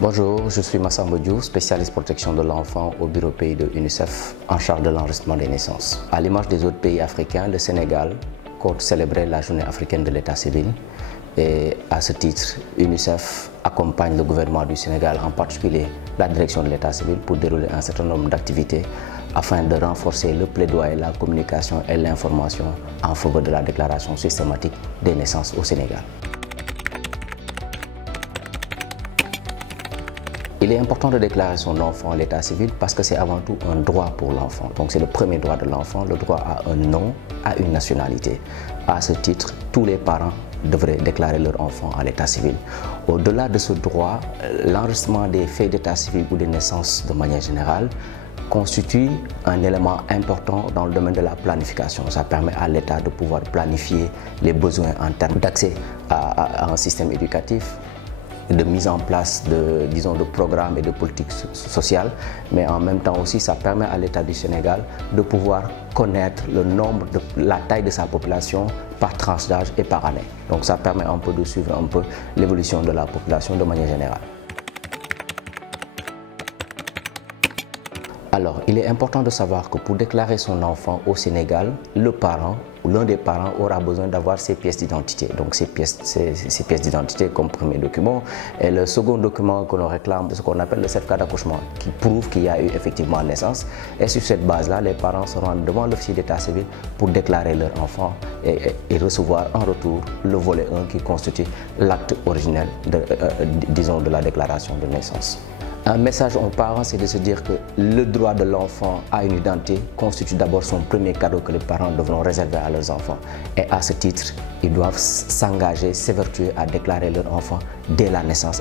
Bonjour, je suis Massamba Diouf, spécialiste protection de l'enfant au bureau pays de UNICEF en charge de l'enregistrement des naissances. À l'image des autres pays africains, le Sénégal compte célébrer la journée africaine de l'état civil et à ce titre, UNICEF accompagne le gouvernement du Sénégal, en particulier la direction de l'état civil, pour dérouler un certain nombre d'activités afin de renforcer le plaidoyer, la communication et l'information en faveur de la déclaration systématique des naissances au Sénégal. Il est important de déclarer son enfant à l'état civil parce que c'est avant tout un droit pour l'enfant. Donc c'est le premier droit de l'enfant, le droit à un nom, à une nationalité. À ce titre, tous les parents devraient déclarer leur enfant à l'état civil. Au-delà de ce droit, l'enregistrement des faits d'état civil ou des naissances de manière générale constitue un élément important dans le domaine de la planification. Ça permet à l'État de pouvoir planifier les besoins en termes d'accès à un système éducatif, de mise en place de programmes et de politiques sociales, mais en même temps aussi ça permet à l'État du Sénégal de pouvoir connaître la taille de sa population par tranche d'âge et par année. Donc ça permet un peu de suivre un peu l'évolution de la population de manière générale. Alors, il est important de savoir que pour déclarer son enfant au Sénégal, le parent ou l'un des parents aura besoin d'avoir ses pièces d'identité. Donc, ces pièces d'identité comme premier document. Et le second document que l'on réclame, c'est ce qu'on appelle le certificat d'accouchement, qui prouve qu'il y a eu effectivement naissance. Et sur cette base-là, les parents se rendent devant l'officier d'état civil pour déclarer leur enfant et recevoir en retour le volet 1 qui constitue l'acte originel de la déclaration de naissance. Un message aux parents, c'est de se dire que le droit de l'enfant à une identité constitue d'abord son premier cadeau que les parents devront réserver à leurs enfants. Et à ce titre, ils doivent s'engager, s'évertuer à déclarer leur enfant dès la naissance.